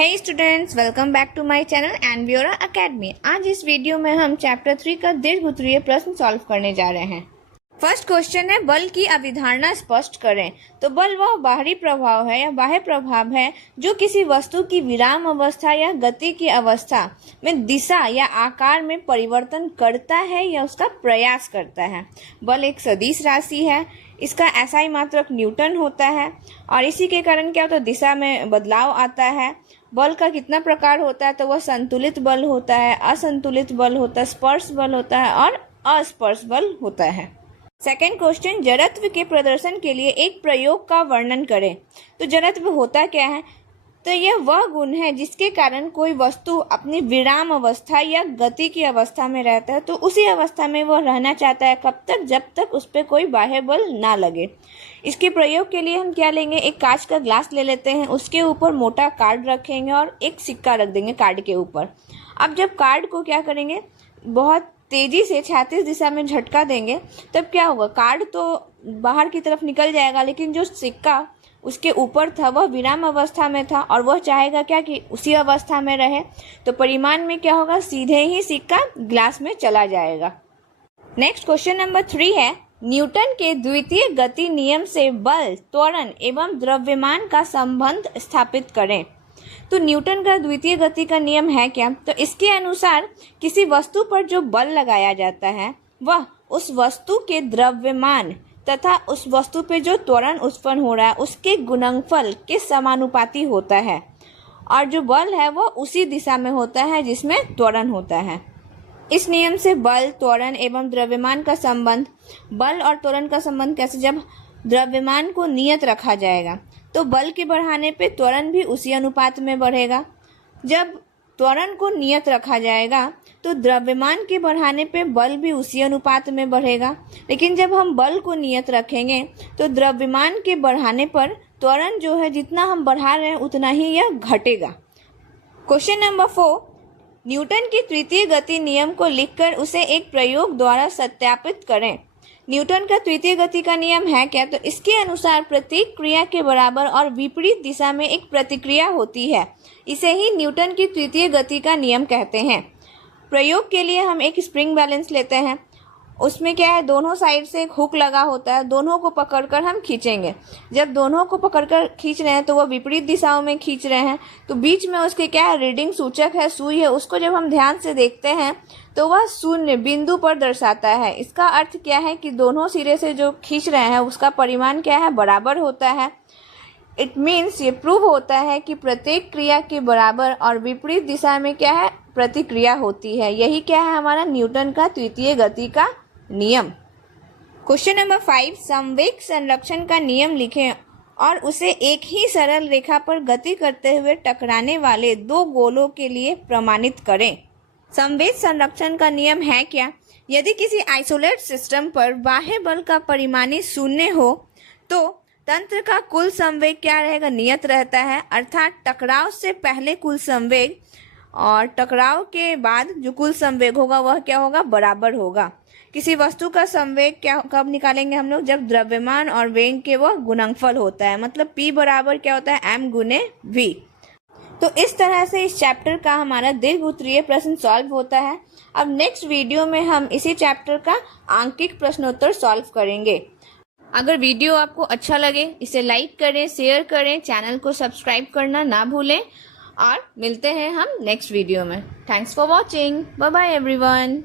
Hey students, welcome back to my channel and Vyora Academy। आज इस video में हम चैप्टर 3 का दीर्घसूत्रीय प्रश्न सॉल्व करने जा रहे हैं। फर्स्ट क्वेश्चन है, बल की अवधारणा स्पष्ट करें। तो बल वह बाहरी प्रभाव है या बाह्य प्रभाव है जो किसी वस्तु की विराम अवस्था या गति की अवस्था में दिशा या आकार में परिवर्तन करता है या उसका प्रयास करता है। बल एक सदिश राशि है, इसका एसआई मात्रक न्यूटन होता है और इसी के कारण क्या होता है, दिशा में बदलाव आता है। बल का कितना प्रकार होता है, तो वह संतुलित बल होता है, असंतुलित बल होता है, स्पर्श बल होता है और अस्पर्श बल होता है। सेकेंड क्वेश्चन, जड़त्व के प्रदर्शन के लिए एक प्रयोग का वर्णन करें। तो जड़त्व होता क्या है, तो यह वह गुण है जिसके कारण कोई वस्तु अपनी विराम अवस्था या गति की अवस्था में रहता है, तो उसी अवस्था में वह रहना चाहता है। कब तक? जब तक उस पर कोई बाह्य बल ना लगे। इसके प्रयोग के लिए हम क्या लेंगे, एक कांच का ग्लास ले लेते हैं, उसके ऊपर मोटा कार्ड रखेंगे और एक सिक्का रख देंगे कार्ड के ऊपर। अब जब कार्ड को क्या करेंगे, बहुत तेजी से 36 दिशा में झटका देंगे, तब क्या होगा, कार्ड तो बाहर की तरफ निकल जाएगा, लेकिन जो सिक्का उसके ऊपर था वह विराम अवस्था में था और वह चाहेगा क्या कि उसी अवस्था में रहे। तो परिमाण में क्या होगा, सीधे ही सिक्का ग्लास में चला जाएगा। नेक्स्ट क्वेश्चन नंबर 3 है, न्यूटन के द्वितीय गति नियम से बल, त्वरण एवं द्रव्यमान का संबंध स्थापित करें। तो न्यूटन का द्वितीय गति का नियम है क्या, तो इसके अनुसार किसी वस्तु पर जो बल लगाया जाता है वह उस वस्तु के द्रव्यमान तथा उस वस्तु पे जो त्वरण उत्पन्न हो रहा है उसके गुणनफल के समानुपाती होता है और जो बल है वो उसी दिशा में होता है जिसमें त्वरण होता है। इस नियम से बल, त्वरण एवं द्रव्यमान का संबंध, बल और त्वरण का संबंध कैसे, जब द्रव्यमान को नियत रखा जाएगा तो बल के बढ़ाने पे त्वरण भी उसी अनुपात में बढ़ेगा। जब त्वरण को नियत रखा जाएगा तो द्रव्यमान के बढ़ाने पे बल भी उसी अनुपात में बढ़ेगा, लेकिन जब हम बल को नियत रखेंगे तो द्रव्यमान के बढ़ाने पर त्वरण जो है जितना हम बढ़ा रहे हैं उतना ही यह घटेगा। क्वेश्चन नंबर 4, न्यूटन की तृतीय गति नियम को लिखकर उसे एक प्रयोग द्वारा सत्यापित करें। न्यूटन का तृतीय गति का नियम है क्या, तो इसके अनुसार प्रत्येक क्रिया के बराबर और विपरीत दिशा में एक प्रतिक्रिया होती है। इसे ही न्यूटन की तृतीय गति का नियम कहते हैं। प्रयोग के लिए हम एक स्प्रिंग बैलेंस लेते हैं, उसमें क्या है, दोनों साइड से एक हुक लगा होता है, दोनों को पकड़कर हम खींचेंगे। जब दोनों को पकड़कर खींच रहे हैं तो वह विपरीत दिशाओं में खींच रहे हैं, तो बीच में उसके क्या है, रीडिंग सूचक है, सुई है, उसको जब हम ध्यान से देखते हैं तो वह शून्य बिंदु पर दर्शाता है। इसका अर्थ क्या है कि दोनों सिरे से जो खींच रहे हैं उसका परिमाण क्या है, बराबर होता है। इट मीन्स ये प्रूव होता है कि प्रत्येक क्रिया के बराबर और विपरीत दिशा में क्या है, प्रतिक्रिया होती है। यही क्या है, हमारा न्यूटन का तृतीय गति का नियम। क्वेश्चन नंबर 5, संवेग संरक्षण का नियम लिखें और उसे एक ही सरल रेखा पर गति करते हुए टकराने वाले दो गोलों के लिए प्रमाणित करें। संवेग संरक्षण का नियम है क्या, यदि किसी आइसोलेट सिस्टम पर बाह्य बल का परिमाणी शून्य हो तो तंत्र का कुल संवेग क्या रहेगा, नियत रहता है, अर्थात टकराव से पहले कुल संवेग और टकराव के बाद जो कुल संवेग होगा वह क्या होगा, बराबर होगा। किसी वस्तु का संवेग क्या कब निकालेंगे हम लोग, जब द्रव्यमान और वेग के वह गुणनफल होता है, मतलब P बराबर क्या होता है, m गुने v। तो इस तरह से इस चैप्टर का हमारा दीर्घसूत्रीय प्रश्न सॉल्व होता है। अब नेक्स्ट वीडियो में हम इसी चैप्टर का आंकिक प्रश्नोत्तर सॉल्व करेंगे। अगर वीडियो आपको अच्छा लगे इसे लाइक करें, शेयर करें, चैनल को सब्सक्राइब करना ना भूलें और मिलते हैं हम नेक्स्ट वीडियो में। Thanks for watching, bye bye everyone.